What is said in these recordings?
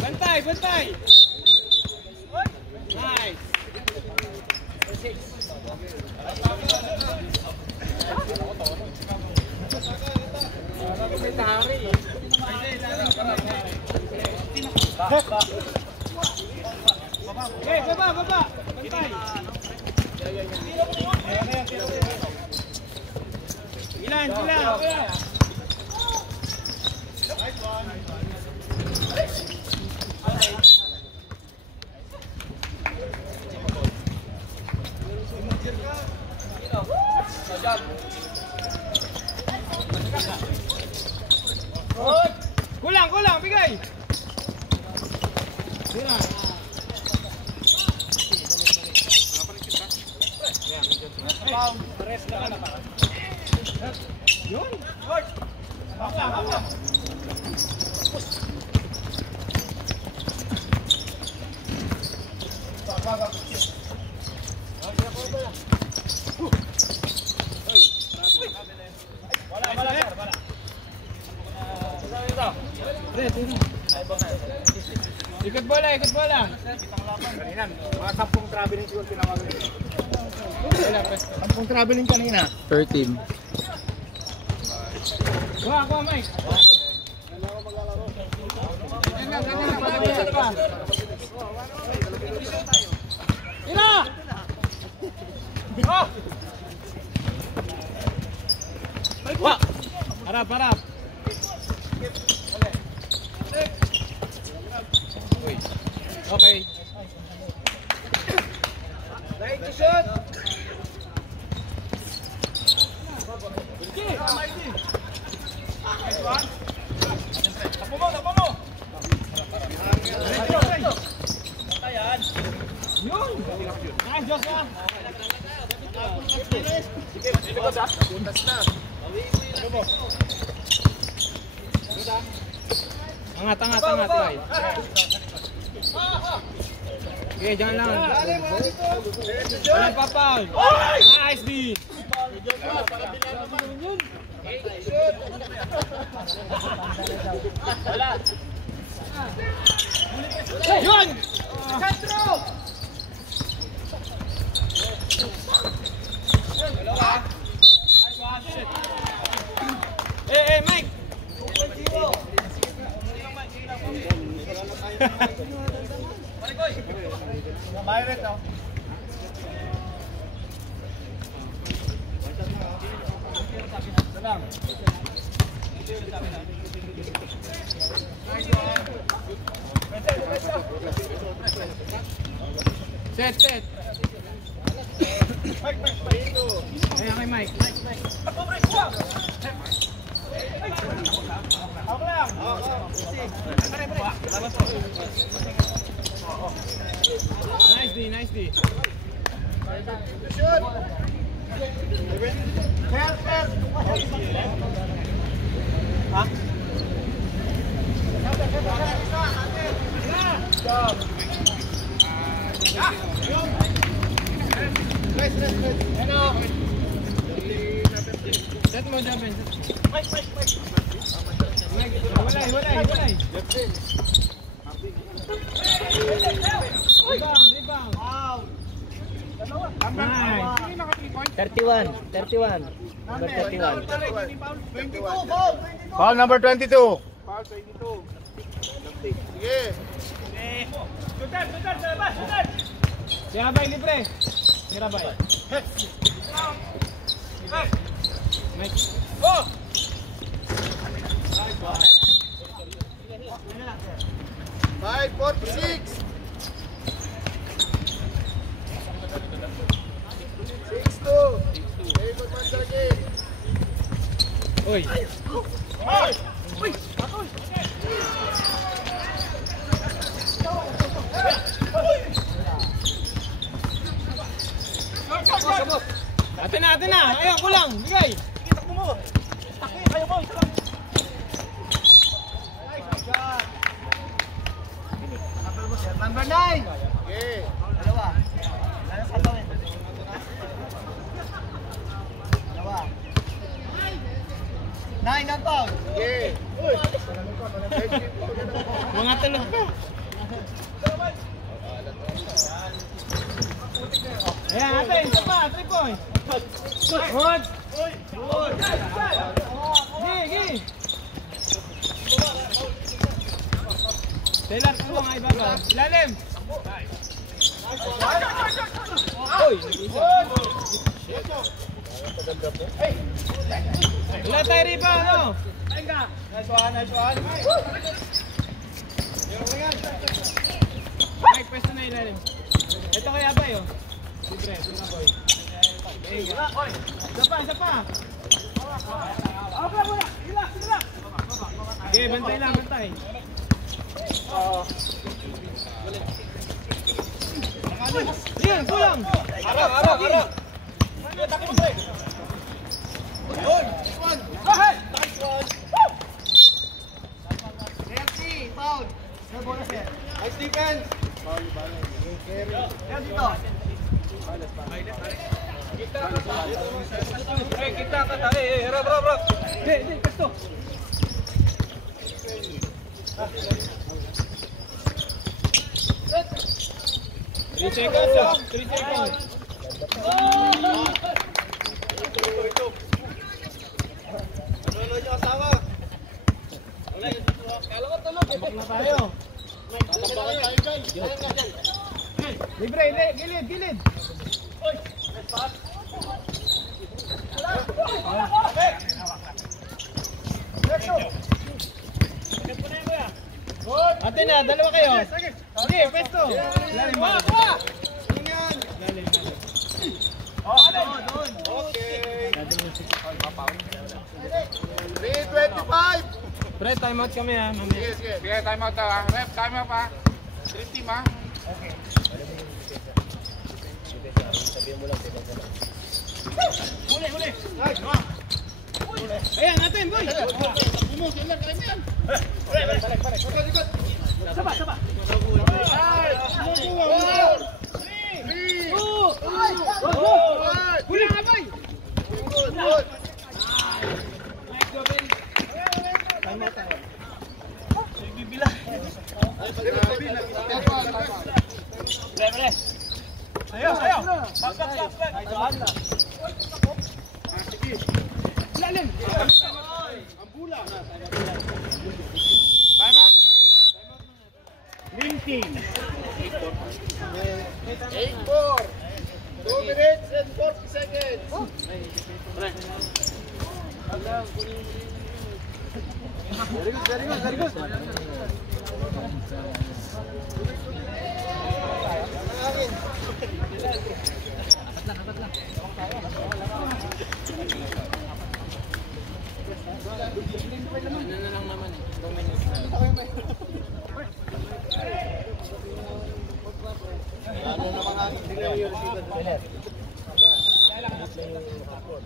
Bantay, bantay. Nice. Hey, baba. Bantay. Ilan. Kulang, bigay. Yun. Apa. Ikut bola. Kanina, mga 10 traveling siguro tinawagan nila. 10 traveling kanina. 13. Kuha, Mike. Ina! Oh! Wah! Harap. Okay. Right to shoot. Tapo mo. Yun. Nice, Joshua. Angat, guys. Okay, jangan lang. Walang papaul. Nice, D. Yun! Centro! Eh, Mike! Bayret, no? Set. Mike. Ayan kay Mike. Ako lang. Nice D. Shoot. Help. Ha? Stop. Nice. Ano? Set mo Javen. Mike. Walay. Rebound. Wow. 31. Number 31. 22. Foul number 22. Foul 22. Sige. Shooter, sa labas, shooter. Sirabay libre. Sirabay. Mike. Oh! 5-4-6. 6-2. David Manzagin. Uy. Atin na. Ayaw, kulang. Bigay. Takbo mo. Ayaw mo. Isa lang. Number 9. Okay. Dalawa. Dalawa. 9 na to. Mga talong ka. Ayan, natin. Isa pa. 3 points. Good. Gi. Taylor, ito mga ibaba. Lalim. Wala tayo riba, ano? Nice one. Mike, pwesto na ilalim. Ito kaya ba yun? Libre, ito na boy. Isa pa. Okay, bantay lang. Yan, kulang. Ara. Nice defense. Yan dito. Kita kata. Bro. Hey, kasto. 3 seconds. Libre, gilid. Ate na, dalawa kayo. Sige, pesto. Lalim. Okay. 3:25. Pre, time out kami ha. Sige. Bigay time out ha. Ref, time out ha. 3 team ha. Okay. Huli. Ayan, natin, boy. Saba. Huli nga, boy. Ayo. Back. Lalim. Time out, Green team. 8-4. 2 minutes and 40 seconds. Very good.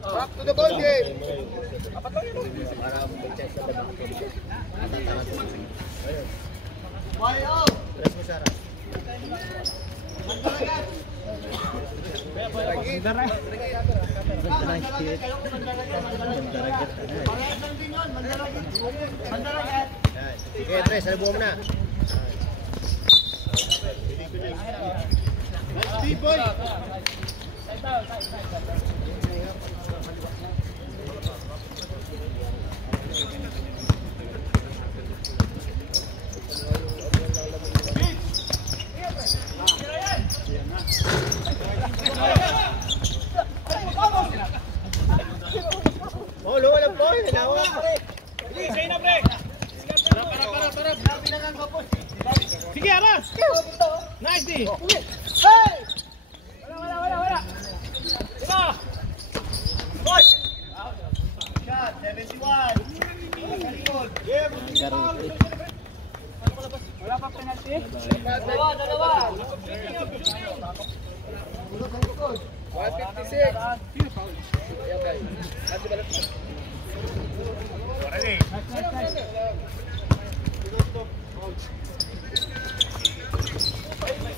Back to the ball game. Okay, Tres, salubo mo na. T-boy. Oh, luwa lang po. Hinawa pa rin. Sige na, pre. Sige, aras. Nice, D. Hey! Wala. Diba? Push! Shot, 71. Wala pa penalty? Dalawa. 156.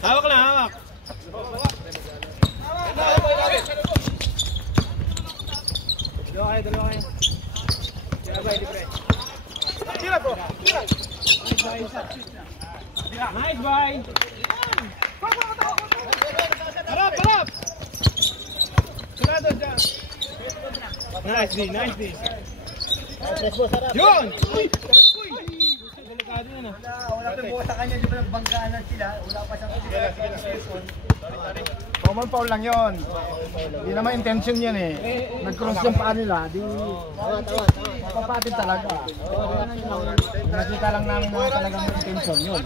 Hawak lang, hawak. Dalawa kayo. Kaya ba, libre. Tira bro. Tira. Nice boy. Harap, harap. Sarado dyan. Nice D, nice D. Yun! Uy! Delikado yan ah. Wala pa buka sa kanya, di ba nagbanggaan lang sila? Wala pa siyang Common foul lang yun. Hindi naman intention yan eh. Nag-cross yung paa nila. Di papatin talaga. Nakita lang namin na talagang intention yun.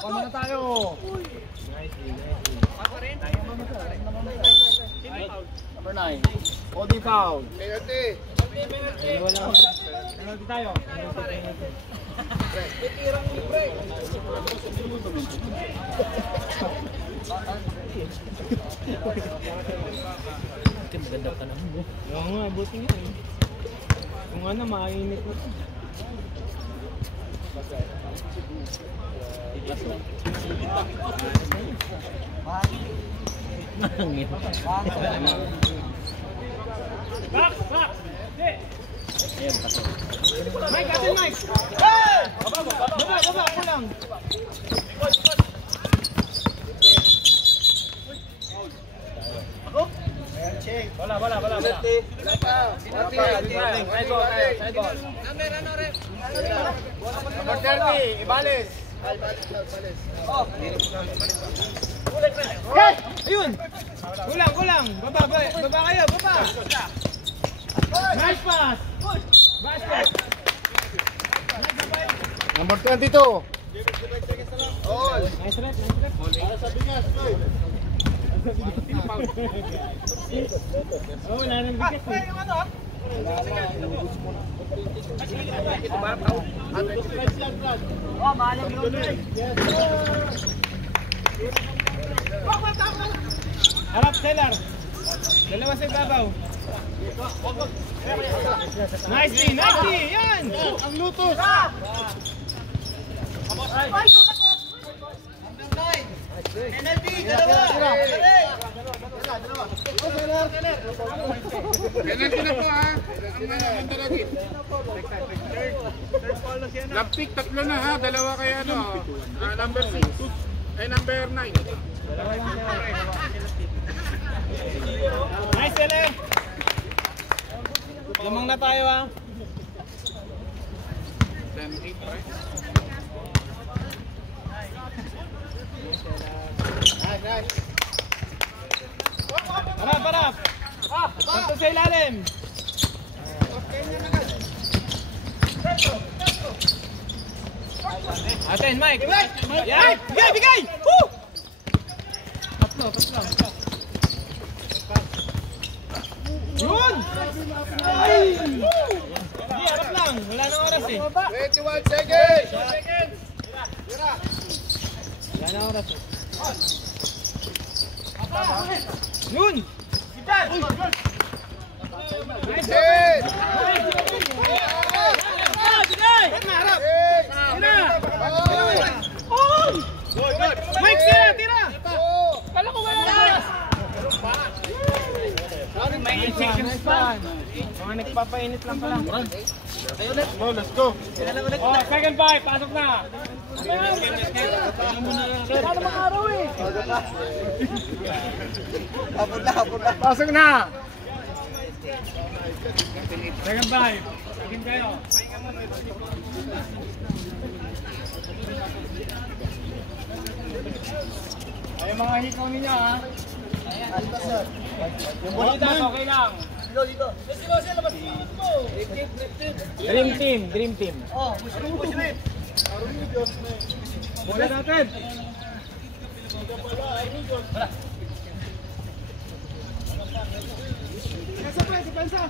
Pano na tayo. Number 9. Odi foul. Penalty. Penalty tayo. Maganda ka naman mo. Oo nga, buti nga eh. Kung ano, mainit na ito. Box! Box! Mike! Atin Mike! Baba! Ako lang! Wala. Wala pa. Side ball. Number ano, ref? Number 30, Ibales. Okay! Ayun! Kulang. Baba kayo, baba! Nice pass! Basket! Number 22. Nice rep. Para sa bigas, oh, wala nang bigas eh. Yung ano? Oh, mahalang yun. Harap, Seller. Dalawa sa ibabaw. Nice D. Yan! Ang lutos! penalty, dalawa! Penalty na po ha. Lapik, tatlo na ha. Dalawa kay ano. Number 6. Ay, number 9. Nice, Seller. Lamang na tayo ha. 10-8, right? Nice. Harap. Tanto sa ilalim. Atin, Mike. Yan. Bigay. Woo! Tatlo. Yun! Ay! Hindi, harap lang. Wala nang oras eh. 21 seconds! Wala nang oras eh. Yun! Nice! Mike, tira! Kala ko wala na oras! Nice pa. Mga nagpapainit lang pala. Let's go. Oh, second five, pasok na. Paano makaraw eh? Hapon na. Pasok na. Second five. Sagin kayo. Ay, mga hikaw ninyo ha. Yung bolitas, okay lang. Dito. Dream team. Oh, push rin. Bola natin. Pensa.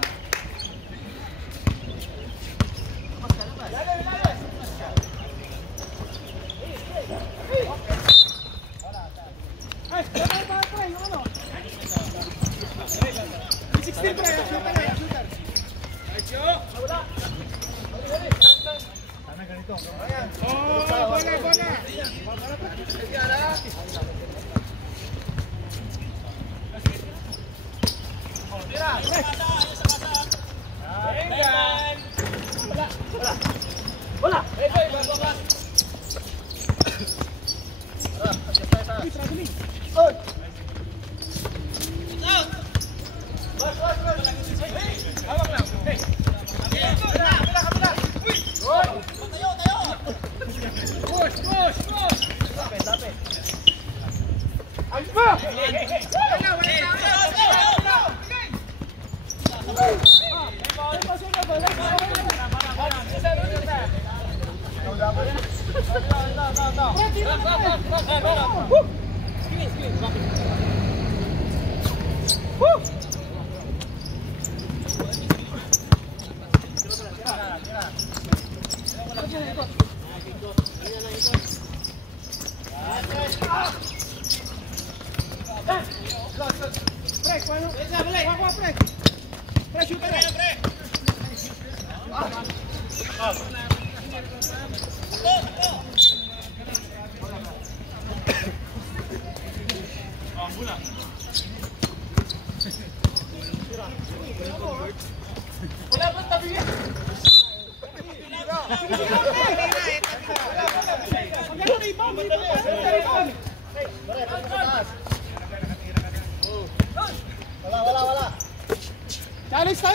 Ay, yung ano? 16 pre, shooter. Wala. Sana ganito. Oh, bola. Tira. Venga.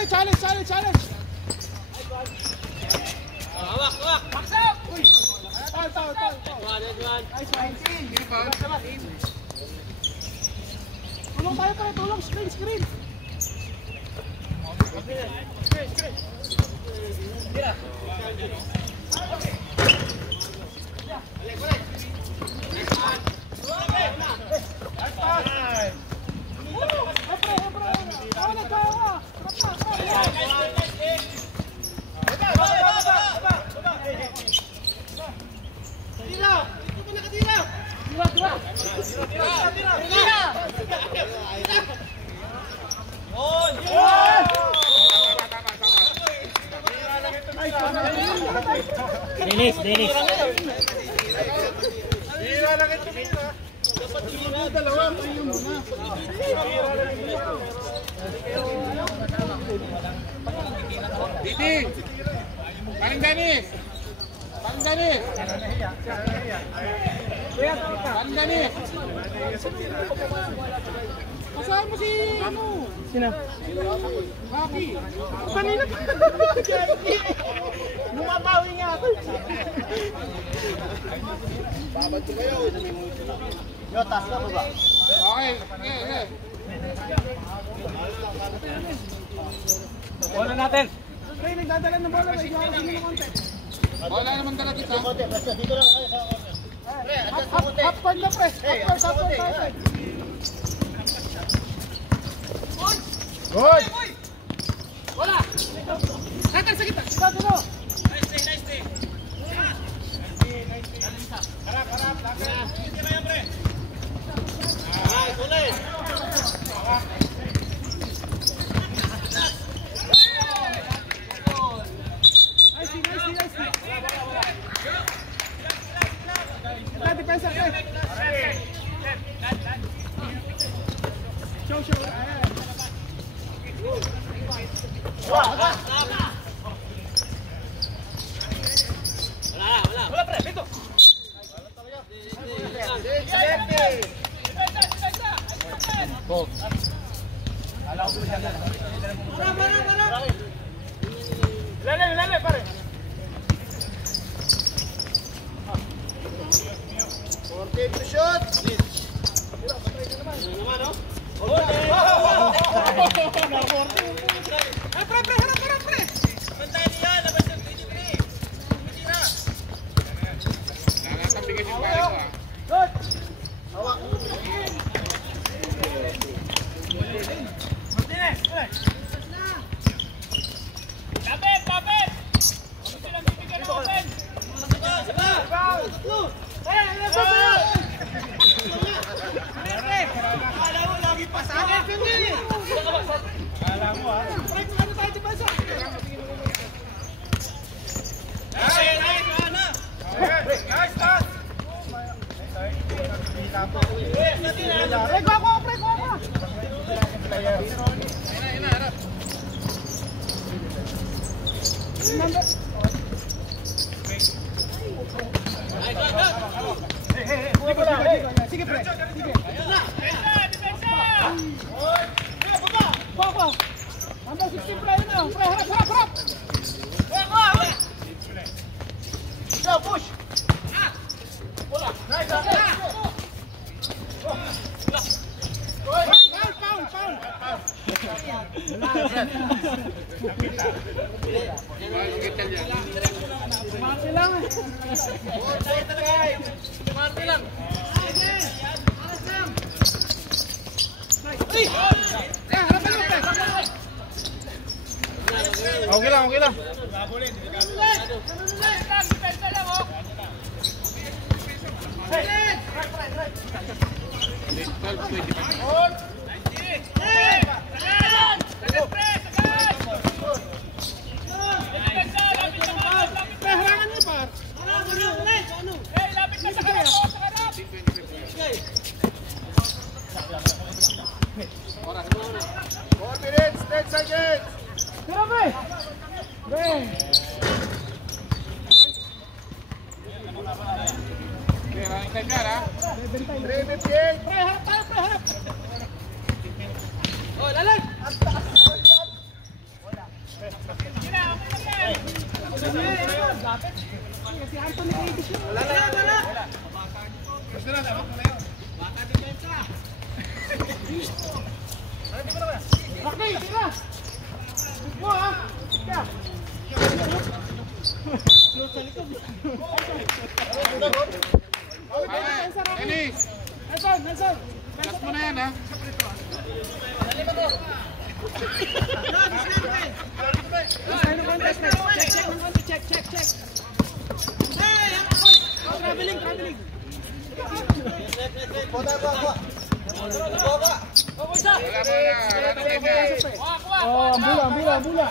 Challenge tayo, challenge. Tulong tayo pare, tulong, screen. Dennis. Hira lang ito, hira. Dapat yung dalawa, yung muna. Didi! Paling Dennis! Kasama mo si ano? Sino? Rocky! Kanina pa. Lumabawi nga ako. Babad ko kayo. Yo, taas na ba? Okay. Bola natin. Pre, nagdadala ng bola. Wala naman dala kita. Dito lang kayo sa corner. Pre, adjust mo konti. Half point na pre. Half point. Good! Bola! Kakal sa kita! Sino? Nice day! Harap! Hindi ba yan, pre? Ulit! Nice! Depensa, pre! Show! Wala pre, dito. Lale pare. 14 to shoot. Pre. Bantayan niya, labas ng pre. Tira. Nakakabigay si pare ko. Good. Hawak. Lapit. Ano silang bibigyan ng open? Kala mo lagi pasahan. Kala mo ha. Ano tayo di basa? Nice pass. Pre, go ako. Number Mati lang eh. Mati lang. Okay lang, okay lang. Tira pre! Pre! Okay, running time yan, ha? Pre, harap tayo pre, harap! Oh, lalag! Si Anthony Davis yun. Basta na, dapat mo na yun. Rocky, tira! Mo ha! Tira! Dennis, Nelson, Nelson! last mo na yan, ha? Check. Traveling. Wala mo na, running time yan. Oh, ang bula.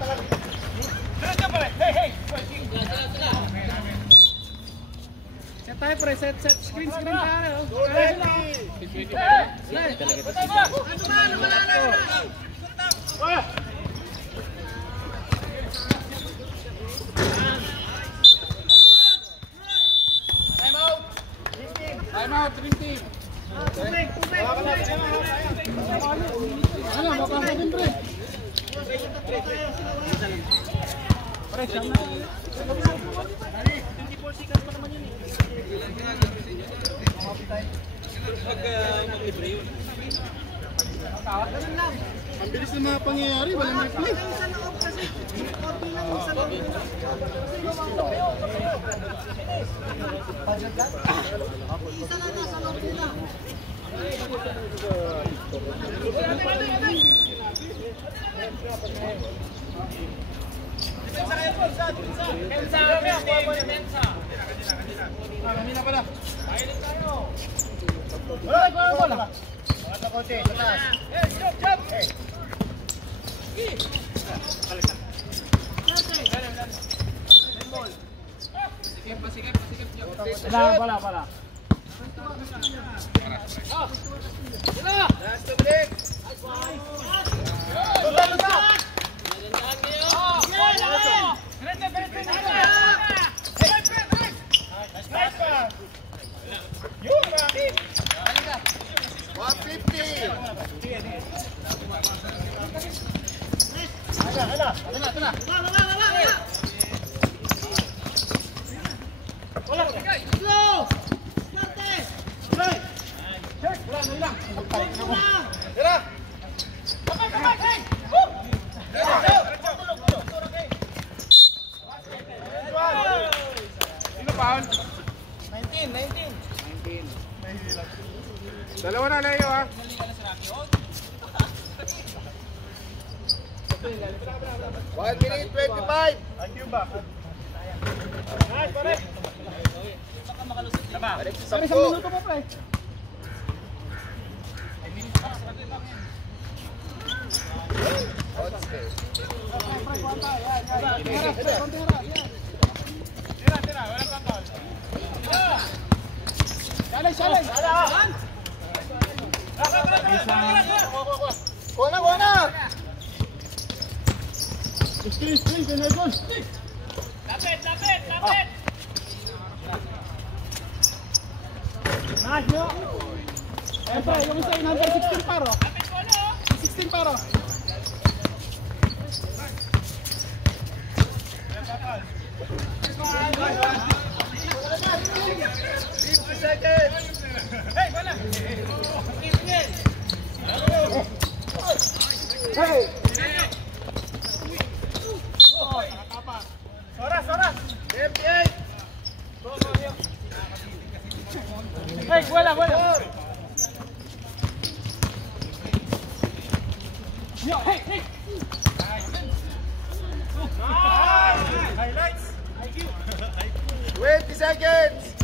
Harap. Set tayo pre, set. Screen tayo. Time out, dream team. Ano, baka din pre. Pre, siyang na. Ang bilis ng mga pangyayari, walang replay. Kamina pala. Wala. Wala. Sino foul? 19. Dalawa na, Leo, ha? 1 minute 25. Ang ba? Nice, pare. Balik sa Pare, 10. 1 minuto pa pre. Shalay. Kuha na. Lapit! Nice, yo! Eto, yung isa yung number 16 paro. 16 paro. Hey! Soras! Hey, vuela! Yo, hey! Highlights! 20 seconds!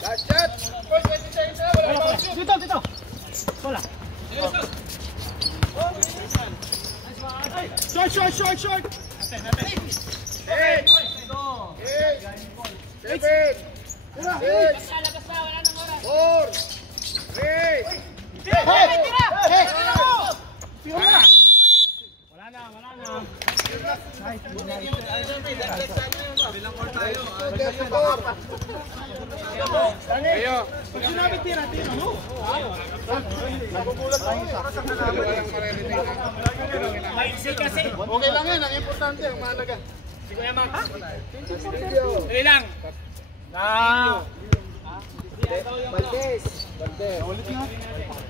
Last shot! 20 seconds! Dito! Bola! Short! 8! 7! 6! 4! 3! Wala na. Kayo. Pag sinabi tira mo. Nagugulat tayo. Walang maririnig. Okay lang yan, ang importante, ang mahalaga. Dali lang.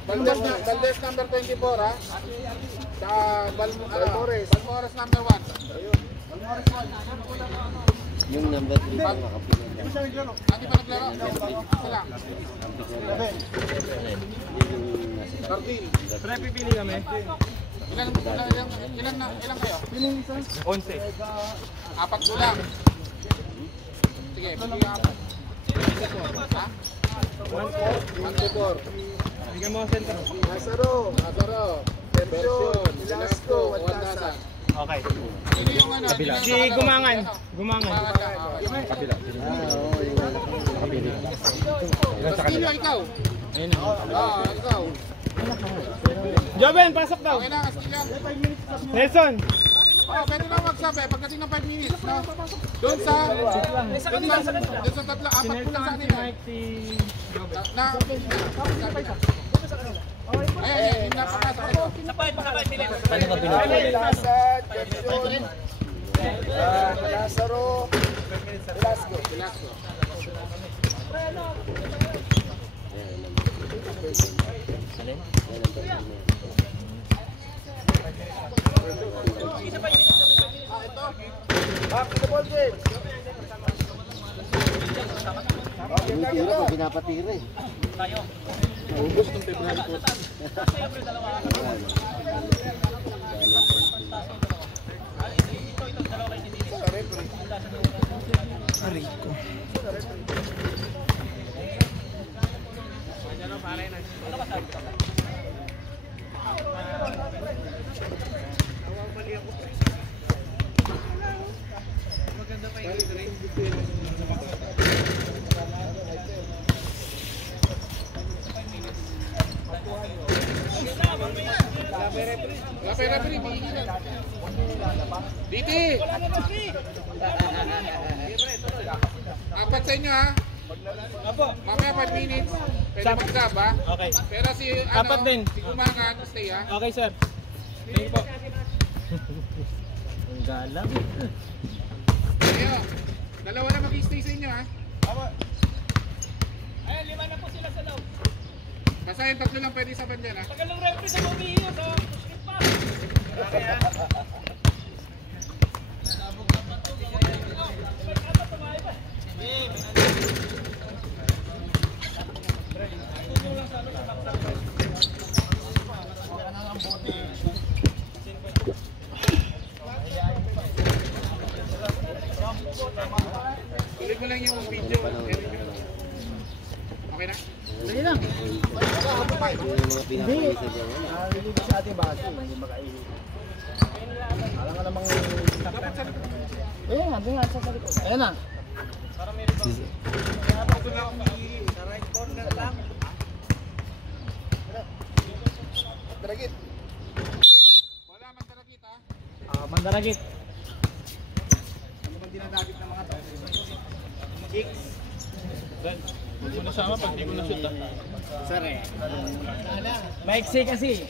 Valdez number 24 ha. Sa Balmores number 1. Yung number 3 pa nakapila. Hindi pa naglaro? Isa lang. Cardil. Pipili kami. Ilan kayo? 11. Apat ko lang. Sige, pili apat. Ha? 1-4. Bigyan mo ang center. Lazaro. Version. Velasco. Wandasan. Okay. Sino yung ano? Si Gumangan. Kabila. Castillo, ikaw. Ayun. Ikaw. Joben, pasok daw. Okay na, Castillo. Nelson. Pwede na magsabi, pagdating ng 5 minutes, no? Doon sa tatlo, apat po lang sa kanila. Ayan, yung napakasa ito. Sapay, Philip. Lasad, Version, Lazaro, Velasco. Back to the ball game. Yung tira pag pinapatira eh. Ubus ng February po. Rico. Diti! Apat sa inyo ha? Mamaya 5 minutes. Pwede mag-sub ha? Okay. Pero si Apat din. si Gumangan, stay ha? Okay, sir. Thank you po. Ang galang. Kayo, dalawa na mag-stay sa inyo ha? Ayan, 5 na po sila sa loob. Basta yung tatlo lang pwede isaban dyan ha? Tagal ng referee sa Bobby sa push pass. Tuloy mo lang yung video. Okay na? Dali lang. Yung mga pinapalisa dyan. Nalilibig sa ating base. Hindi makaihig. Alam nga namang... Eh, sabi nga sa likod. Ayan na. Dragit. Wala, magdragit ha? Mandaragit. dinadagit ng mga to. Chicks. Huwag mo nasama pag di ko na-shoot ah. Sir eh. Maiksi kasi.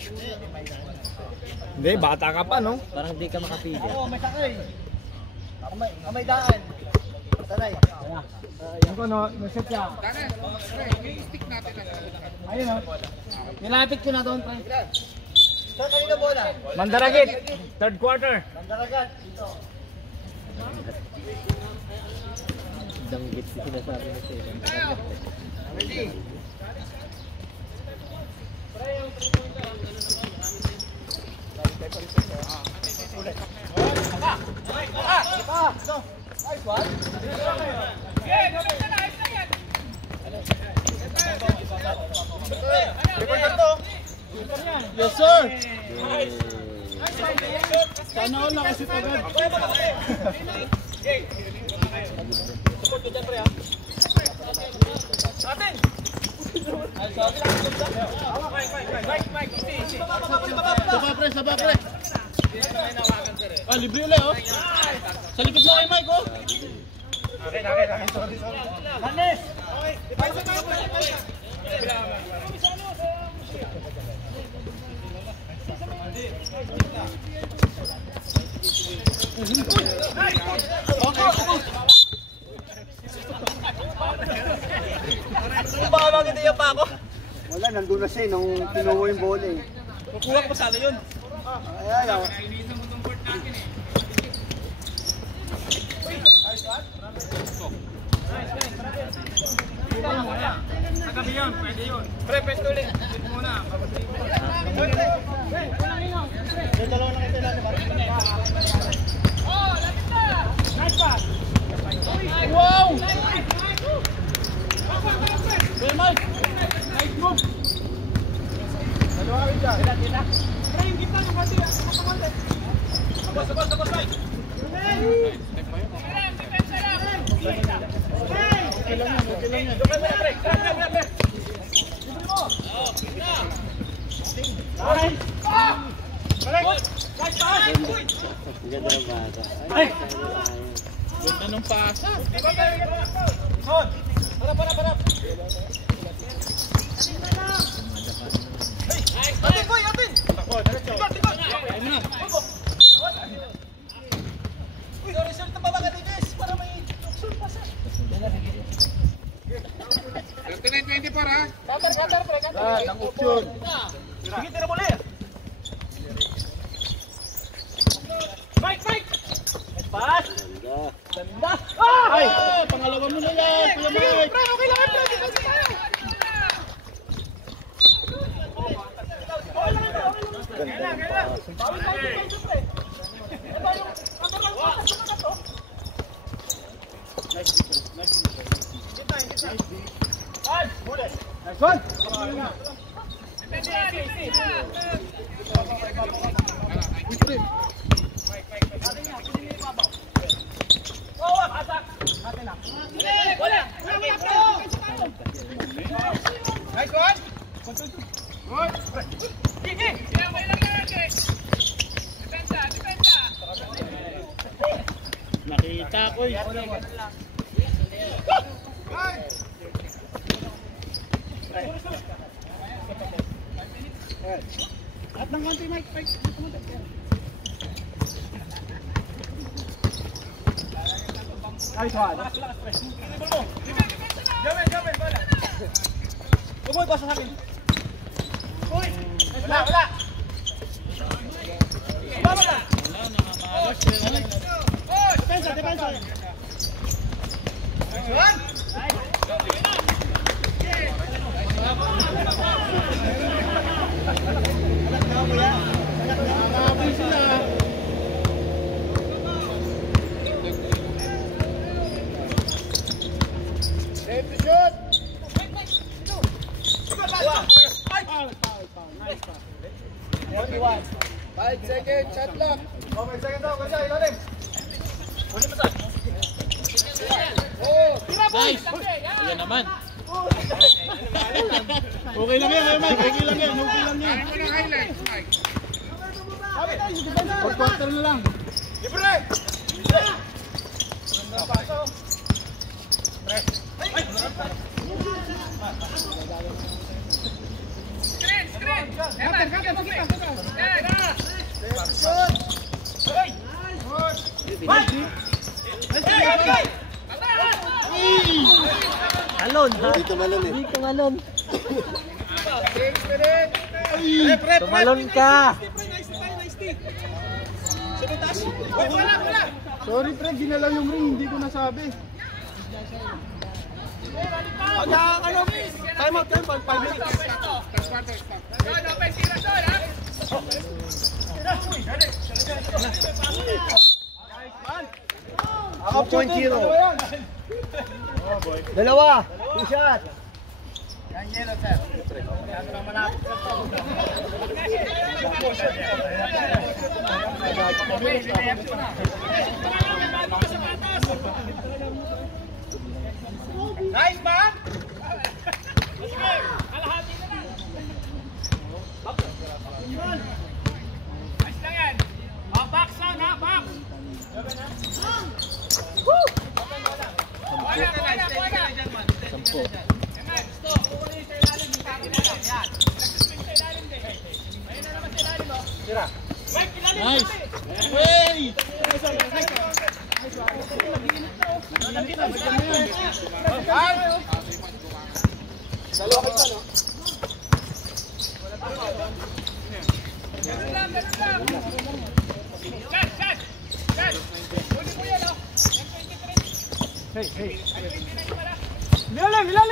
Hindi, bata ka pa no? Parang di ka makapili. Oo, may sakay. May daan. Taray. Yan ko no, naset siya. Dane, may stick natin na. Ayun no. Nilapit ko na doon, pre. Sir, kanina bola? Mandaragit, third quarter. Mandaragat, dito. Danggit si sinasabi na sa'yo. Ready? Yes sir. Sana all nakasip agad. Saba pre. Ah, libre ulit oh. Sa likod mo kay Mike oh. Okay. Hanes. Wala, nandun na siya nung kinuha yung bola eh. Kukuha ko sana yun. Ayan, Kagabi yun, pwede yun. Pre, pwede ulit. Pwede muna. Wow! Hey Mike! Nice move! Dalawa kami dyan. Pre, yung gitna yung kasi. Sabos, Mike! Okay lang yan. Pre! Libre mo! Balik! Ganda ng bata. Ay! Ganda ng pasa. Para. Atin, boy, atin! Takbo, diretso. Ayun na. Uy, result na babaga din, Jess, para may tuksun pa sa. 39-24 ha. Cutter, pre, cutter. ang option. Sige, tira muli. Mike! Pass! Ganda! Ay! Pangalawa mo na yan, Kuya Mike! Pre, okay lang, pre! Defense tayo! Ganda ng pass. Bawal tayo defense, pre! Ito yung kamerang pass na to. Nice. Pass! Bullet! Nice one! Nice one! Good! Gigi! Nakita ko eh. At ng konti, Mike. Nice one. Gamen, bola. Uy, pasa sa akin. Uy! Wala! Wala, nakamalas. Depensa. Juan! Five seconds, shot clock. 5 seconds daw, kasi ilalim. Nice! Ayan naman. Okay lang yan, Mike. Okay lang yan. Ano mo ng highlights, Mike? Quarter na lang. Libre! Talon ha? Dito malon eh. Dito malon. Tumalon ka. Sorry, Fred, dinalaw yung ring, hindi ko nasabi. Time out, 5 minutes. Ako 2.0. Dalawa. 2 shot. Yan, yellow, sir. Yan, malapit sa Nice, man!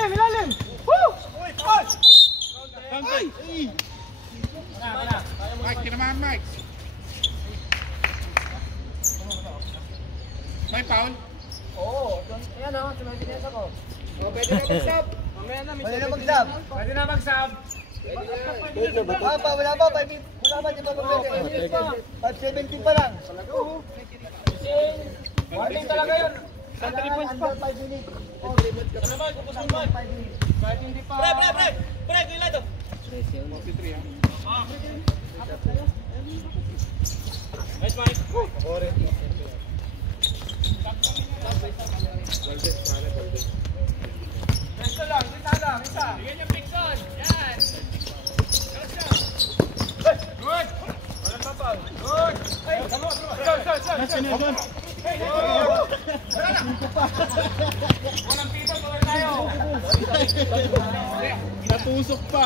Ilalim! Woo! Mike, kinamahan, Mike. May foul? Oo, ayan o, sumasiness ako. Pwede na mag-sub. Pwede na mag-sub. Pwede na mag-sub. Wala pa, 5 minutes. Wala pa, di ba pwede? 5:17 pa lang. Warning talaga yun. Sa 3 points pa. 5 minutes. Hindi pa. Natusok pa.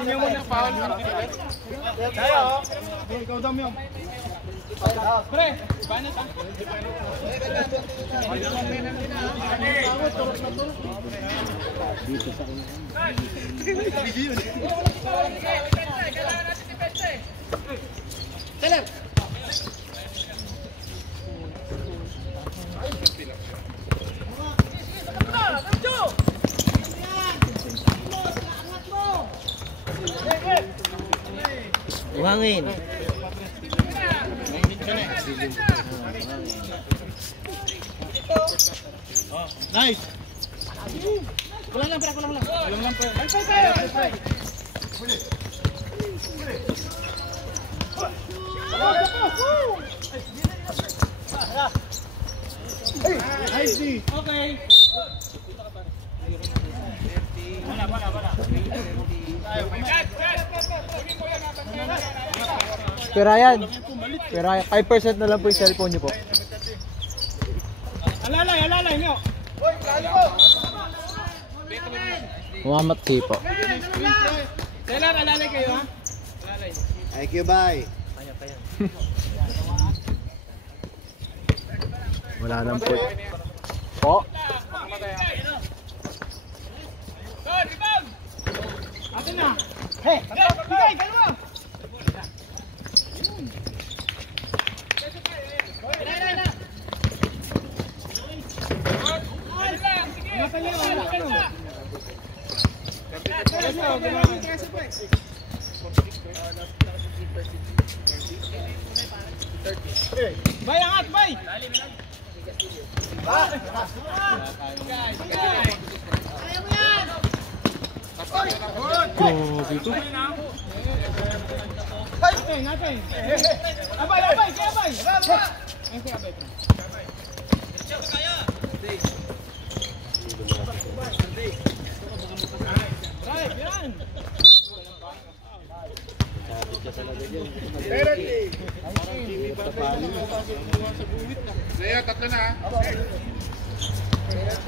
Hindi mo na foul. Ikaw dam yung. Buhangin. Nice. Kulang lang, pre, kulang lang. Kulang lang, pre. Nice D. Okay. Pero yan. Pero 5% na lang po yung cellphone nyo po. Alalay nyo. Muhammad Sipo. Kailan alalay kayo, ha? IQ bye. Wala nang po. Po. Atin na. Hey, bigay, dalawa. Bay, angat, bay! Grabe ito. Natin. Abay, abay, kaya abay.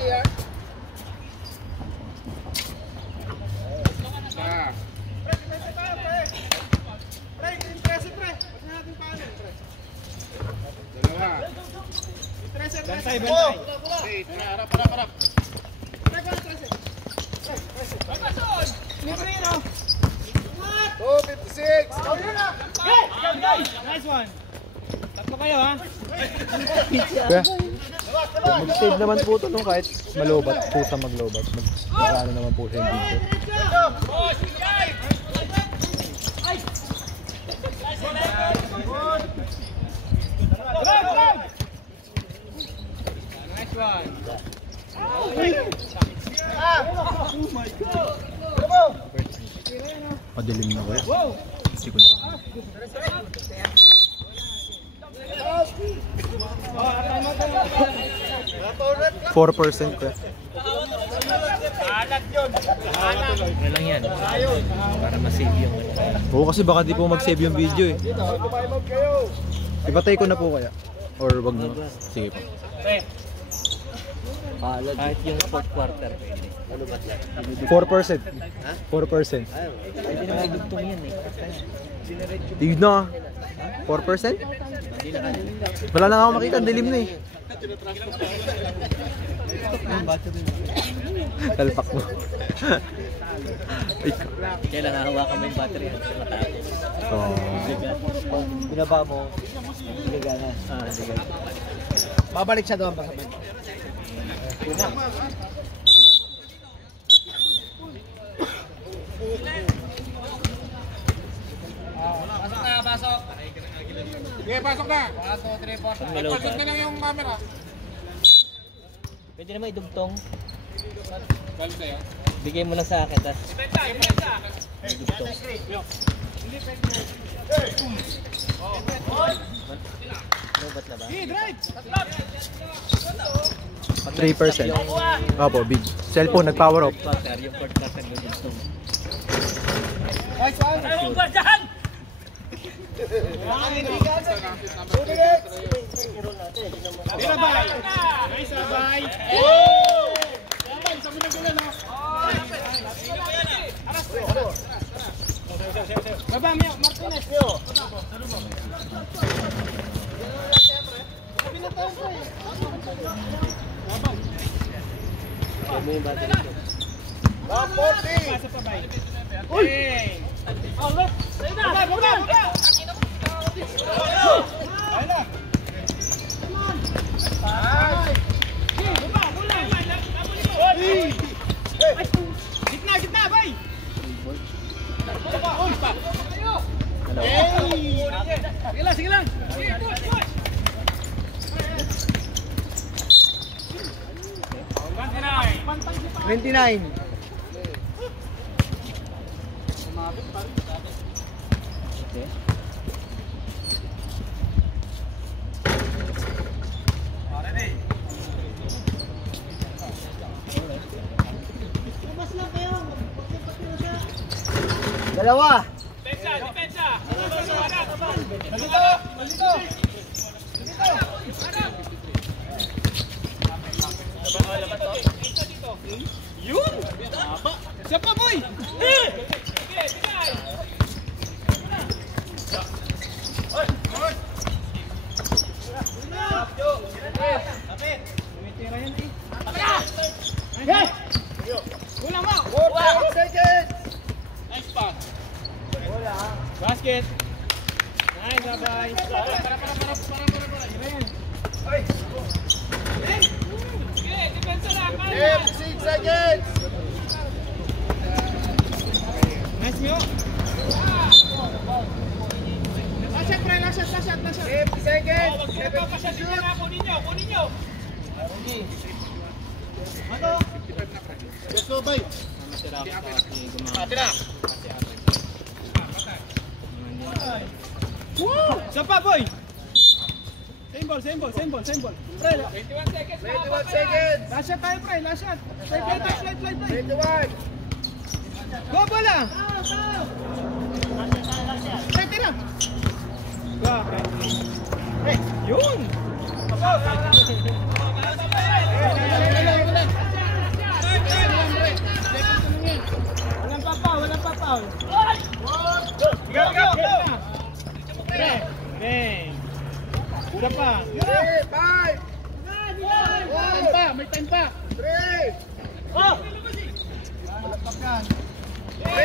Isa. Dalawa. Bantay. Okay, harap. 256. Nice one. Tatlo kayo ha. Kaya, mag-save naman po ito no, kahit malobat, pusa maglobat. Mag-ano naman po siya yung video. Nice one. Madilim na ko yan. Hindi ko na. 4% ko. Okay lang yan. Para ma-save yung Oo, kasi baka di po mag-save yung video eh. Ipatay ko na po kaya. Or wag na. Sige po. kahit yung fourth quarter pwede. Ano ba siya? 4%. 4%. Hindi naman idugtong yan eh. Tignan na. 4%? Wala na ako makita, dilim na eh. Talpak mo. Kailangan hawakan mo yung battery sa matapos. Binaba mo, gagana. Gagana. Babalik siya doon. Sige, pasok na. 1, 2, 3, 4. Pasok na lang yung camera. Pwede naman idugtong. Balik sa'yo. Bigay mo lang sa akin, tapos idugtong. 3%. Opo, big. Cellphone, nag-power off. Yung fourth quarter idugtong. Gitna, bay! Sige lang! 29. Dalawa. Depensa! Yun! Siya pa, boy! Kulang mo! 4 seconds. Nice pass. Basket! Nice, bye-bye! Depensa lang! 6 seconds. Nice nyo! Lashat, pre! Lashat! 50 seconds. Kunin nyo! Siya pa, boy! Same ball. Pre, 21 seconds. lashat tayo, pre! Lashat! Fly! 21. Go, bola! Tira! Go, pre! Yun! Udah pa. 5. May time pa. 3. Oh! Malapag yan. 3,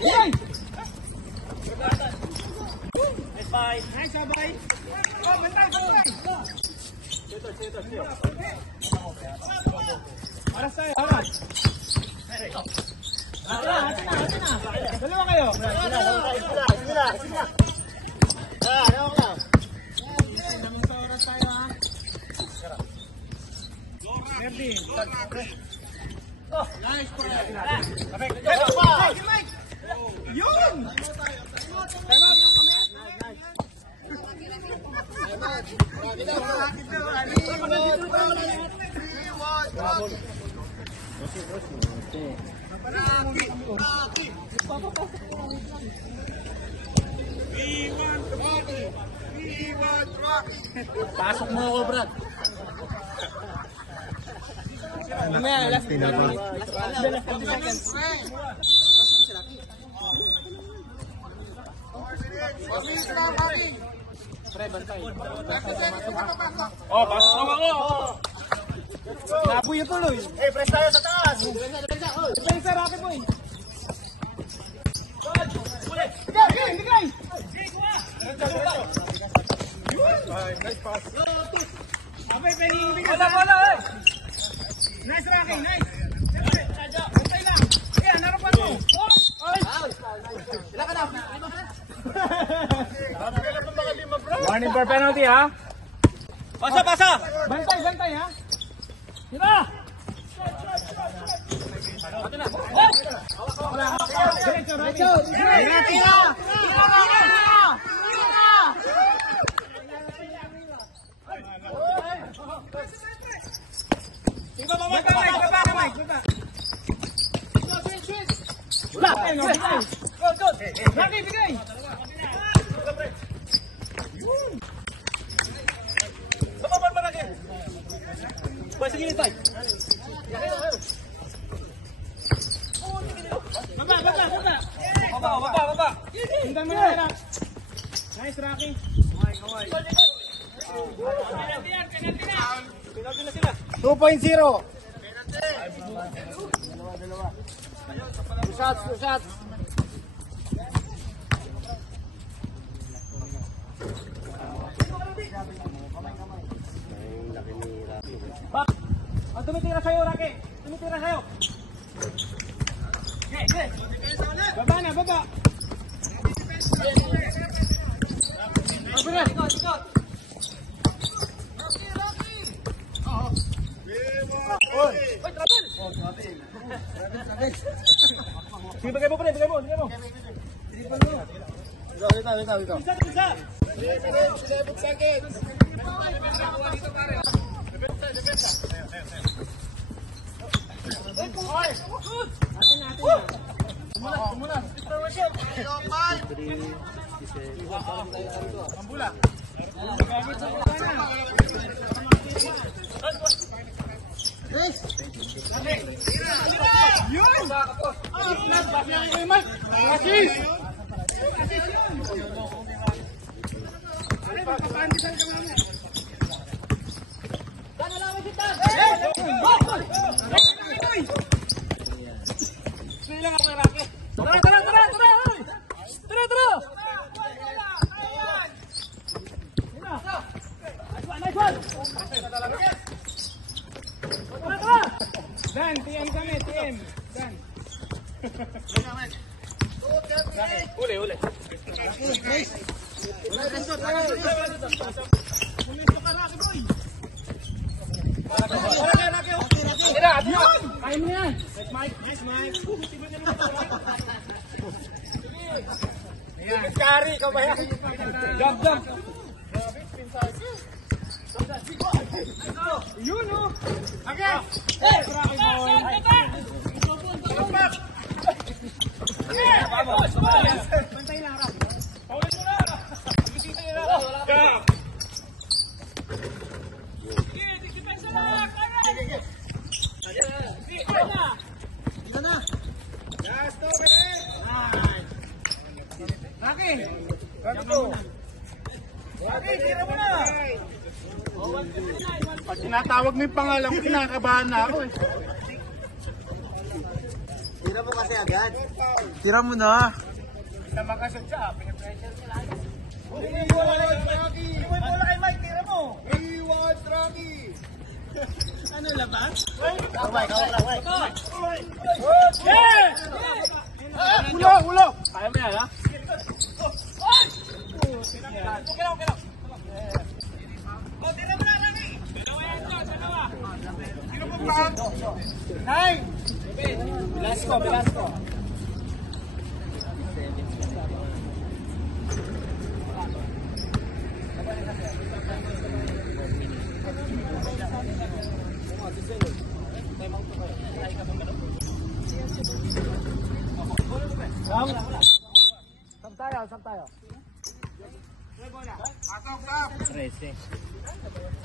2, Pasok mo ako, Brad. Mamaya, last 10 seconds. Oh, pasok naman ko. Laboy yung tuloy. Eh, press tayo sa taas. Press sa rocket mo eh. Bigay! Abay, pwedeng bigay sa bola eh. Nice, Rocky, nice. Bantay lang. Kaya, narapan mo. Ilan ka na? Warning for penalty, ha? Pasa! Bantay ha. Tira! Diretso! Tira! Bigay! Pwede gilid tayo. Baba. Tingnan mo na. Nice, Rocky. Penalty na sila. 2.0. Two shots. Ang tumitira sa'yo, Rocky. Tumitira sa'yo. Baba na, baba. Sige, bigay mo. Dito. Dan, TM kami, TM. Dan. Uli. Kaya mo yan. Kari, ikaw ba yan? Jump. Yun o. Okay. Bantay na, Rock. Pag tinatawag mo yung pangalan ko, kinakabahan na ako eh. Tira mo kasi agad. Tira mo na. Isa makasot siya, pinipressure sila. Bola kay Mike, tira mo. Ulo! Kaya mo yan, ha? Velasco. Sab tayo. Pasok, stop. 13.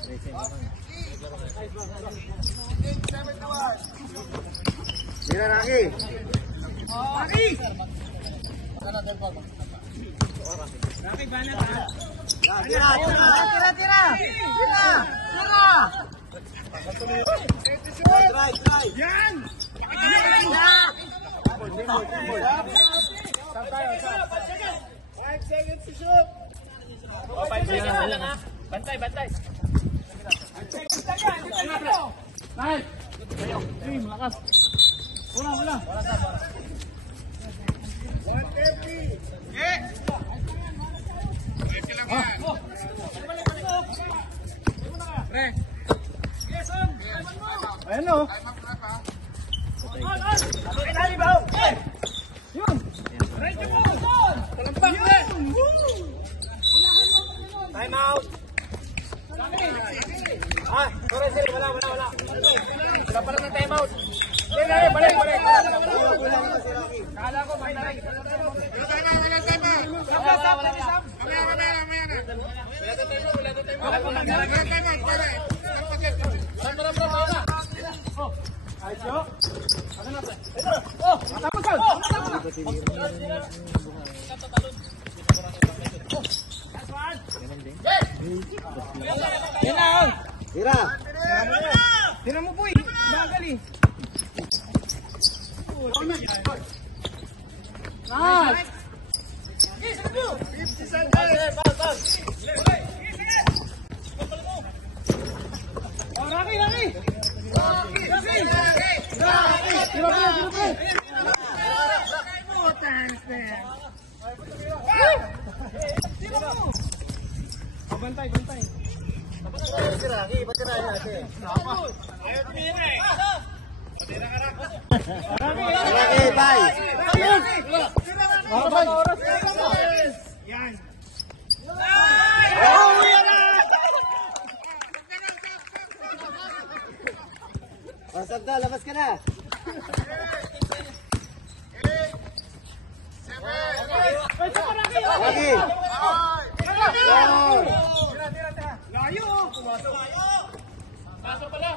13 naman. Tira, Rocky. Tira. Try. Yan! Sab tayo. 5 seconds to shoot. 5 seconds lang, ha? Bantay. Nice! Hey, malakas. Wala. 150. Ayan o. Time out. Sorry, wala. Wala pa lang ng time out. Balik. Kala ko, may tayo. Wala time. Tira. Tira mo, boy. Bagal eh. Nice! 50 seconds. Oh, Rocky! Tira mo! Bantay. Si Rocky, ba't tira natin? Rocky, bye. Yan! Sagda, labas ka na. Rocky. Layo! Pasok pala!